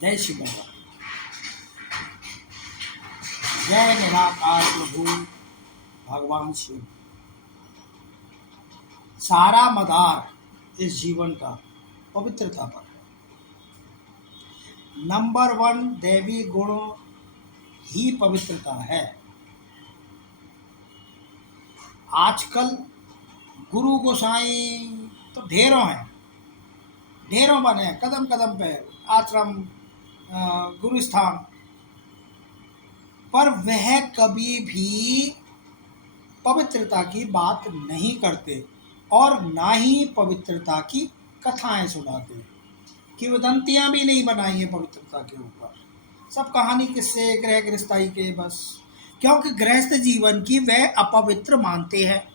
जय श्री बाबा। जय निराकार प्रभु भगवान शिव। सारा मदार इस जीवन का पवित्रता पर है। नंबर 1 दैवी गुण ही पवित्रता है। आजकल गुरु गोसाई तो ढेरों हैं, ढेरों बने हैं, कदम कदम पे आश्रम, गुरु स्थान, पर वह कभी भी पवित्रता की बात नहीं करते और ना ही पवित्रता की कथाएं सुनाते। किंवदंतियां भी नहीं बनाई हैं पवित्रता के ऊपर। सब कहानी किस्से गृह गृहस्थाई के बस, क्योंकि गृहस्थ जीवन की वह अपवित्र मानते हैं,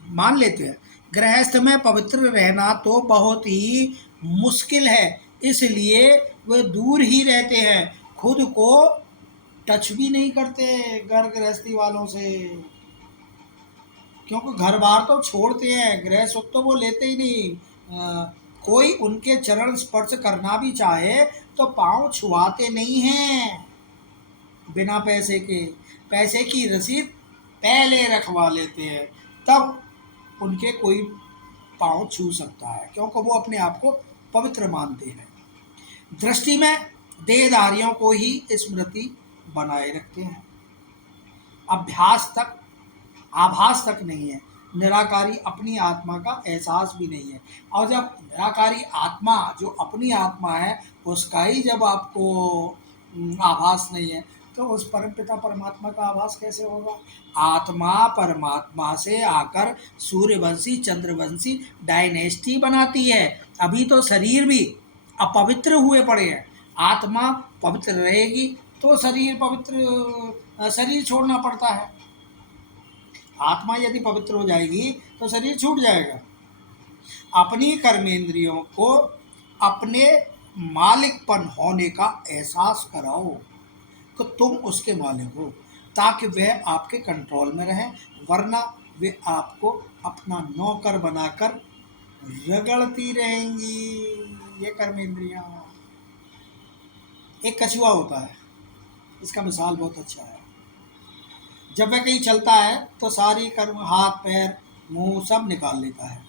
मान लेते हैं। गृहस्थ में पवित्र रहना तो बहुत ही मुश्किल है, इसलिए वे दूर ही रहते हैं, खुद को टच भी नहीं करते घर गृहस्थी वालों से, क्योंकि घर बार तो छोड़ते हैं, गृह सुख तो वो लेते ही नहीं। कोई उनके चरण स्पर्श करना भी चाहे तो पांव छुआते नहीं हैं बिना पैसे के। पैसे की रसीद पहले रखवा लेते हैं, तब उनके कोई पांव छू सकता है, क्योंकि वो अपने आप को पवित्र मानते हैं। दृष्टि में देहधारियों को ही स्मृति बनाए रखते हैं, अभ्यास तक आभास तक नहीं है। निराकारी अपनी आत्मा का एहसास भी नहीं है, और जब निराकारी आत्मा जो अपनी आत्मा है उसका ही जब आपको आभास नहीं है, तो उस परमपिता परमात्मा का आभास कैसे होगा। आत्मा परमात्मा से आकर सूर्यवंशी चंद्रवंशी डायनेस्टी बनाती है। अभी तो शरीर भी अपवित्र हुए पड़े हैं। आत्मा पवित्र रहेगी तो शरीर पवित्र, शरीर छोड़ना पड़ता है। आत्मा यदि पवित्र हो जाएगी तो शरीर छूट जाएगा। अपनी कर्मेंद्रियों को अपने मालिकपन होने का एहसास कराओ कि तुम उसके मालिक हो, ताकि वह आपके कंट्रोल में रहे, वरना वे आपको अपना नौकर बनाकर रगड़ती रहेंगी। ये कर्मेंद्रियां। एक कछुआ होता है, इसका मिसाल बहुत अच्छा है। जब वह कहीं चलता है तो सारी कर्म, हाथ पैर मुंह सब निकाल लेता है,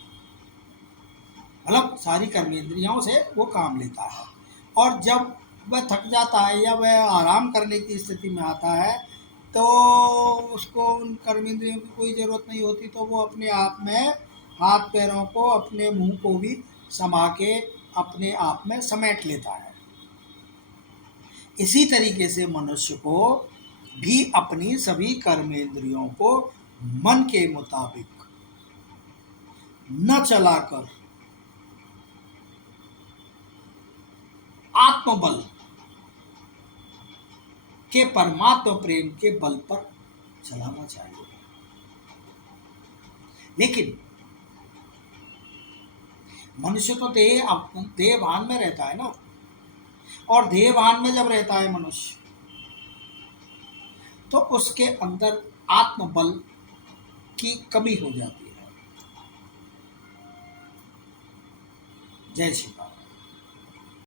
मतलब सारी कर्मेंद्रियों से वो काम लेता है। और जब वह थक जाता है या वह आराम करने की स्थिति में आता है तो उसको उन कर्मेंद्रियों की कोई ज़रूरत नहीं होती, तो वो अपने आप में हाथ पैरों को, अपने मुंह को भी समा के अपने आप में समेट लेता है। इसी तरीके से मनुष्य को भी अपनी सभी कर्मेंद्रियों को मन के मुताबिक न चलाकर आत्मबल के परमात्मा प्रेम के बल पर चलाना चाहिए। लेकिन मनुष्य तो देहभान में रहता है ना, और देहभान में जब रहता है मनुष्य तो उसके अंदर आत्मबल की कमी हो जाती है। जय श्री राम।